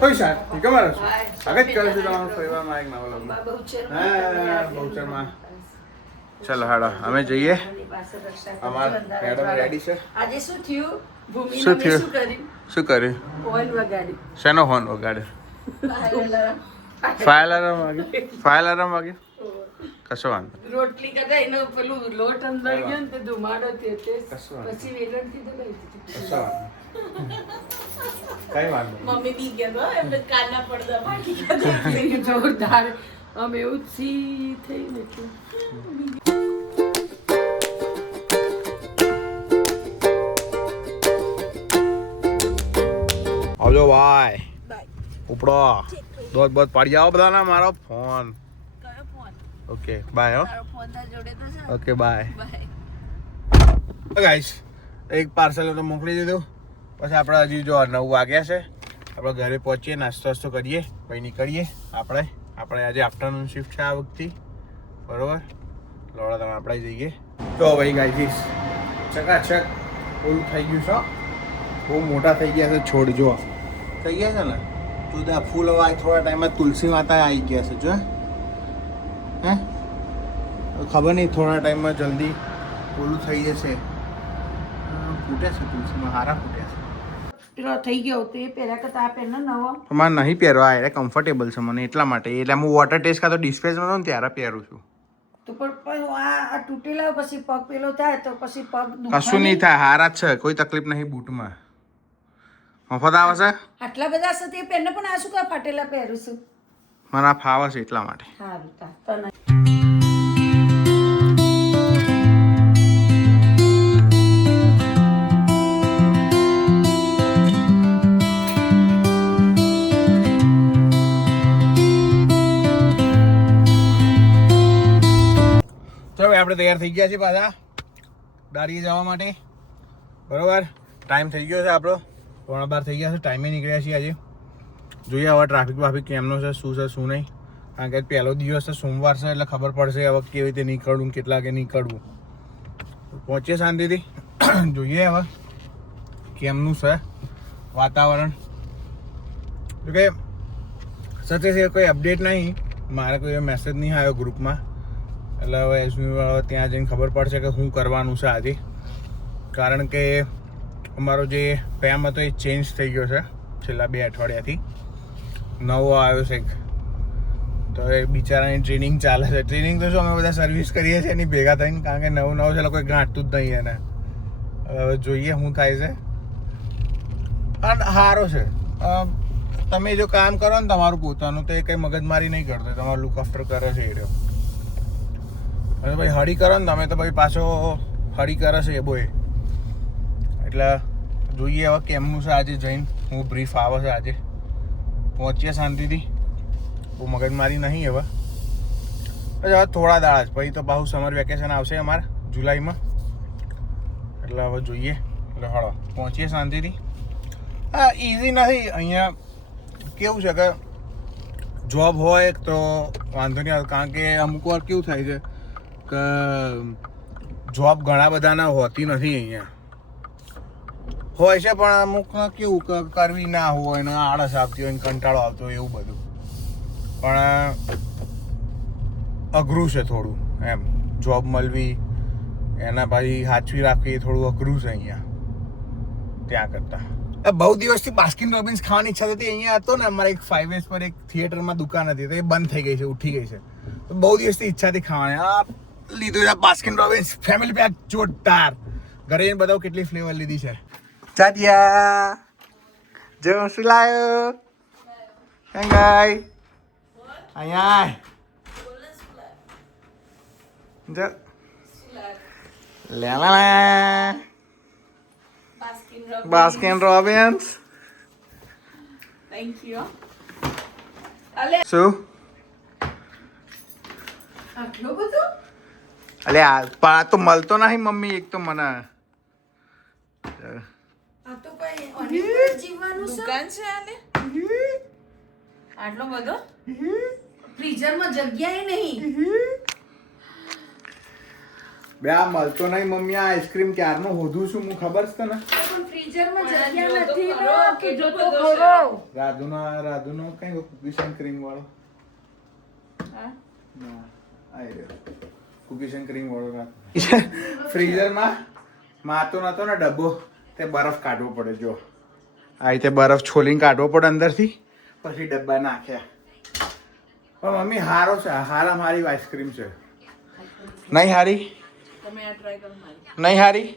પૈસા ઠીક અમારે સ્વાગત કરું છું તમારું પરિવારમાં એક નવો લગ્ન બહુચરમાં. ચાલો હાડો અમે જઈએ. અમારા મેડમ રેડી છે. આજે શું થયું? શું થયું? શું કર્યું? ફોન વગાડી. શેનો ફોન વગાડ્યો? ફાયર અલાર્મ વાગ્યો. ફાયર અલાર્મ વાગ્યો. કશો વાંધો. રોટલી કરતા એનો પેલું લોટ અંદર ગયો ને તે ધુમાડો થયો તે કશો વાંધો. પછી વેલણ કીધું લઈ દીધું. કશો વાંધો. કઈ વાંધો નહીં. મમ્મી બી ગયા તો એમને કાના પડદા ફાટી ગયા જોરદાર અમે એવું સી થઈ ને એટલે આવજો ભાઈ. ઉપડો દોત બોત પાડી જાઓ બધાના મારો ફોન. કયો ફોન? Okay bye. હો તારો ફોન તાર જોડે તો છે. Okay bye. બાય. ગાઈસ એક પાર્સલ તો મોકલી દીધું. પછી આપણે હજી જો 9 વાગ્યા છે. આપણે ઘરે પહોંચીએ, નાસ્તો વાસ્તો કરીએ, પછી નીકળીએ. આપણે આજે આફ્ટરનૂન શિફ્ટ છે આ વખતે, બરોબર. લોડા તમે આપણે જઈએ. તો ભાઈ ગાઈસ ચકાચક ઓલું થઈ ગયું છે. બહુ મોટા થઈ ગયા છે છોડ. જો થઈ ગયા છે ને જુદા ફૂલ. હવે થોડા ટાઈમમાં તુલસી માતા આવી ગયા છે. જો હે ખબર નહીં થોડા ટાઈમમાં જલ્દી ઓલું થઈ જશે. ફૂટે છે તુલસીમાં, હારા ફૂટ્યા છે. પેલો થઈ ગયો તે પહેલા કરતા આ પહેરનો નવો મારે નહીં પહેરવા, એટલે કમ્ફર્ટેબલ છે મને એટલા માટે. એટલે હું વોટર ટેસ્ટ કાં તો ડિસ્પ્લેસમાં ને ત્યારે પહેરું છું. તો પણ આ તૂટેલા પછી પગ પેલો થાય તો પછી પગ કશું નહીં થાય, હારા જ છે, કોઈ તકલીફ નહીં બૂટમાં. મફત આવે છે. આટલા બધા છે તે પહેરને પણ આ શું કા ફાટેલા પહેરું છું. મને આ ફાવે છે એટલા માટે. સારું તને આપણે તૈયાર થઈ ગયા છીએ પાછા દાડીએ જવા માટે, બરોબર. ટાઈમ થઈ ગયો છે આપણો 12:15 થઈ ગયા છે. ટાઈમે નીકળ્યા છીએ આજે. જોઈએ હવે ટ્રાફિક વાફિક કેમનો છે, શું છે શું નહીં. કારણ કે પહેલો દિવસ છે, સોમવાર છે, એટલે ખબર પડશે હવે કેવી રીતે નીકળવું, કેટલા વાગે નીકળવું. પહોંચીએ શાંતિથી. જોઈએ હવે કેમનું છે વાતાવરણ. જોકે સચે કોઈ અપડેટ નહીં, મારે કોઈ મેસેજ નહીં આવ્યો ગ્રુપમાં. એટલે હવે ત્યાં જઈને ખબર પડશે કે શું કરવાનું છે આજે. કારણ કે અમારો જે પેમ હતો એ ચેન્જ થઈ ગયો છે છેલ્લા 2 અઠવાડિયાથી. નવો આવ્યો છે. તો એ બિચારાની ટ્રેનિંગ ચાલે છે. ટ્રેનિંગ તો શું અમે બધા સર્વિસ કરીએ છીએ એની ભેગા થઈને, કારણ કે નવું છે, કોઈ ગાંઠતું જ નહીં એને. હવે જોઈએ શું થાય છે. પણ સારો છે. તમે જો કામ કરો ને તમારું પોતાનું, તો એ કંઈ મગજમારી નહીં કરતો, તમારું લુક આફ્ટર કરે છે એ રહ્યો. અને ભાઈ હળી કરો ને તમે તો ભાઈ પાછો હળી કરે છે એ બોય. એટલે જોઈએ હવે કેમનું છે આજે જઈને. હું બ્રીફ આવે છે આજે. પહોંચીએ શાંતિથી, બહુ મગજમારી નહીં હવે. હવે થોડા દાડા જ પછી તો પાછું સમર વેકેશન આવશે અમારે જુલાઈમાં. એટલે હવે જોઈએ. એટલે હળો પહોંચીએ શાંતિથી. હા ઇઝી નથી. અહીંયા કેવું છે કે જોબ હોય તો વાંધો નહીં આવે, કારણ કે અમુક વાર કેવું થાય છે કે જોબ ઘણા બધાના હોતી નથી અહીંયા. હોય છે પણ અમુક કેવું કે કરવી ના હોય ને આળસ આવતી હોય ને કંટાળો આવતો હોય એવું બધું. પણ અઘરું છે થોડું એમ. જોબ મળવી, એના ભાઈ સાચવી રાખવી, થોડું અઘરું છે અહીંયા ત્યાં કરતાં. બહુ દિવસથી બાસ્કિન રોબિન્સ ખાવાની ઈચ્છા થતી. અહીંયા હતો ને અમારે એક 5S પર એક થિયેટરમાં દુકાન હતી, તો એ બંધ થઈ ગઈ છે, ઉઠી ગઈ છે. તો બહુ દિવસથી ઈચ્છા હતી ખાવાની. આ લીધું છે બાસ્કિન રોબિન્સ ફેમિલી પેક જોરદાર. ઘરે બધા કેટલી ફ્લેવર લીધી છે. ચાટિયા જો શું લાયો ગઈ અહીંયા જો લે બાસ્કિન રોબિન્સ. Thank you. શું આટલો બધો? અલે આ તો મળતો નહીં મમ્મી. એક તો મને આ તો કોઈ અનિલ જીવવાનું દુકાન છે આને. આટલો બધો ફ્રીઝરમાં જગ્યાએ નહીં. બે આ મળતો નહીં મમ્મી આ આઈસ્ક્રીમ ક્યારનું હોધું છું હું ખબર છે તને પણ ફ્રીઝરમાં જગ્યા નથી ને કે જોતો ખરો. રાધુનો કઈ કુકીઝ એન્ડ ક્રીમ વાળો હા? ના આઈ રહ્યો કુકીઝ એન્ડ ક્રીમ વાળો ફ્રીઝરમાં માતો નતો ને ડબ્બો તે બરફ કાઢવો પડે જો આ રીતે બરફ છોલીને કાઢવો પડે અંદરથી પછી ડબ્બા નાખ્યા પણ મમ્મી હારો છે હારી આઈસ્ક્રીમ છે નહીં હારી તમે આ ટ્રાય કરો મારી. નહીં હારી